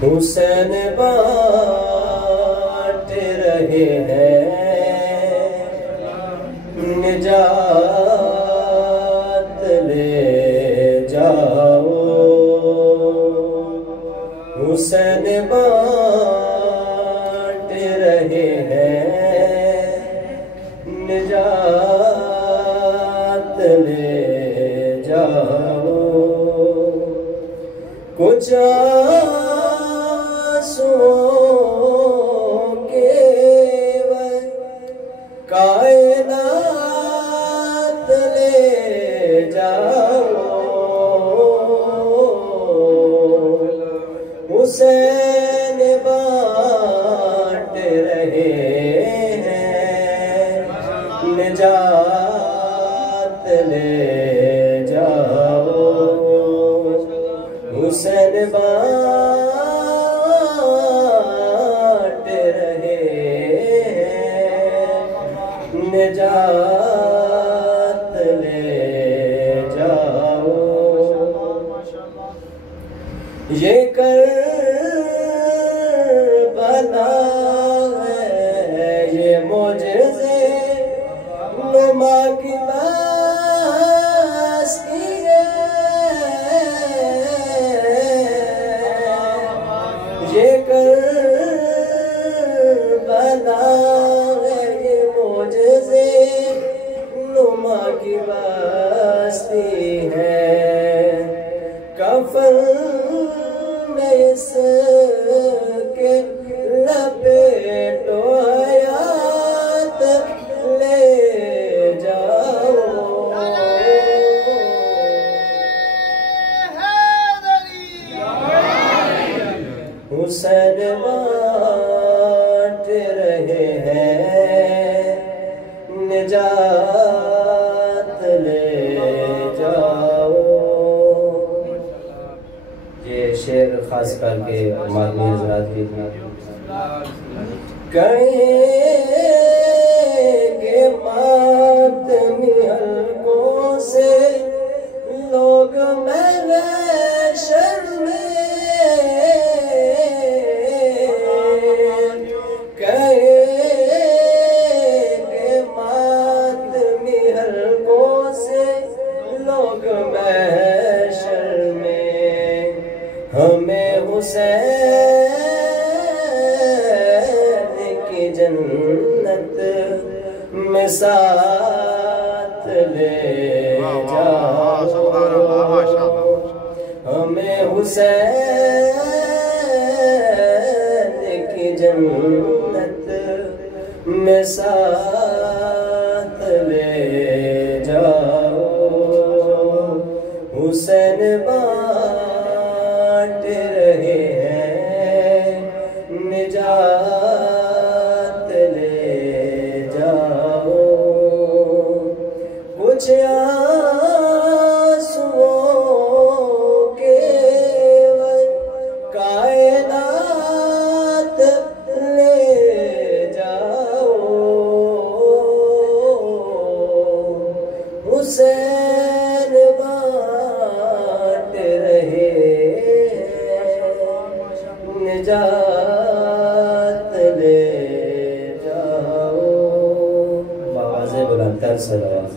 हुसैन बांट रहे हैं निजात ले जाओ। हुसैन बांट रहे हैं निजात ले जाओ। कुछ कायनात ले जाओ। हुसैन बांट रहे हैं निजात ले जाओ। हुसैन निजात ले जाओ। ये करबला है ये मोजज़े नुमा की बस्ती है। ये करबला की बस्ती है। कफन में इसके लपेटो हयात ले जाओ। हुसैन बांट रहे हैं निजात ले जाओ। ये शेर खास करके मालूम हजरात के कहेंगे मातमी हल्कों से लोग मेरे शर्मे। हमें हुसैन की जन्नत में साथ ले जाओ। हमें हुसैन की जन्नत में साथ ले जाओ। हुसैन बांट रहे हैं निजात ले जाओ। कुछ आंसुओं के कायनात ले जाओ। हुसैन बांट रहे निजात ले जाओ। बाज़े बुलंदतर सलावत।